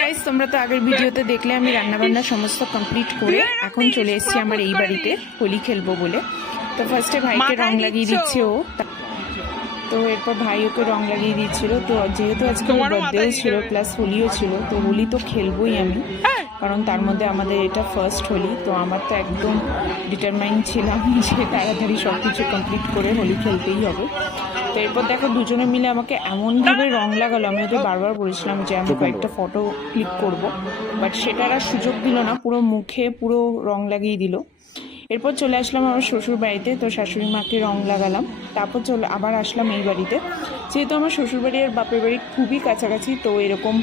Guys, তোমরা তো আগের ভিডিওতে দেখলে আমি রান্নাবান্না সমস্ত কমপ্লিট করে এখন চলে এসেছি আমার এই বাড়িতে হোলি খেলবো বলে। তো ফার্স্টে ভাইকে রং লাগিয়ে দিচ্ছে ও, তো এরপর ভাই ওকে রং লাগিয়ে দিচ্ছিল। তো যেহেতু আজকে বার্থডেও ছিল প্লাস হোলিও ছিল, তো হোলি তো খেলবোই আমি, কারণ তার মধ্যে আমাদের এটা ফার্স্ট হোলি। তো আমার তো একদম ডিটারমাইন্ড ছিলাম যে তাড়াতাড়ি সব কিছু কমপ্লিট করে হোলি খেলতেই হবে। তো এরপর দেখো দুজনে মিলে আমাকে এমনভাবে রং লাগালো, আমি ওদের বারবার বলেছিলাম যে আমি কয়েকটা ফটো ক্লিক করব, বাট সেটার আর সুযোগ দিল না, পুরো মুখে পুরো রং লাগিয়ে দিল। এরপর চলে আসলাম আমার শ্বশুর বাড়িতে, তো শাশুড়ি মাকে রং লাগালাম। তারপর আবার আসলাম এই বাড়িতে। যেহেতু আমার শ্বশুর বাড়ি আর বাপের বাড়ি খুবই কাছাকাছি, তো এরকম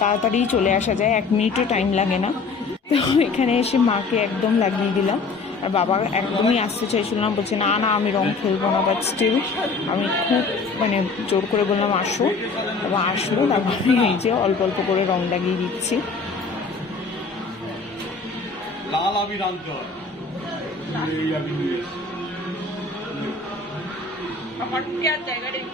তাড়াতাড়ি চলে আসা যায়, 1 মিনিটও টাইম লাগে না। তো এখানে এসে মাকে একদম লাগিয়ে দিলাম। আর বাবা একদমই আসতে চাইছিল না, বলছে না না আমি রং খেলবো না, বাট স্টিল আমি খুব জোর করে বললাম আসো, বাবা আসলো। তারপর আমি এই যে অল্প অল্প করে রং লাগিয়ে দিচ্ছি। লাল আবির আনতে হয়, আমার মুখে আর জায়গা নেই।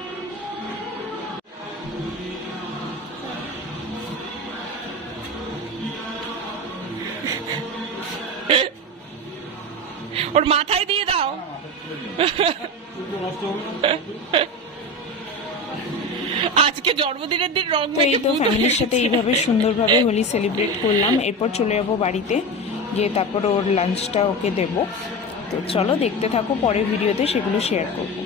ওর মাথায় দিয়ে দাও। আজকে জন্মদিনের দিন রং মেখে তো ফ্যামিলির সাথে এইভাবে সুন্দরভাবে হোলি সেলিব্রেট করলাম। এরপর চলে যাবো বাড়িতে গিয়ে তারপর ওর লাঞ্চটা ওকে দেবো। তো চলো দেখতে থাকো, পরের ভিডিওতে সেগুলো শেয়ার করবো।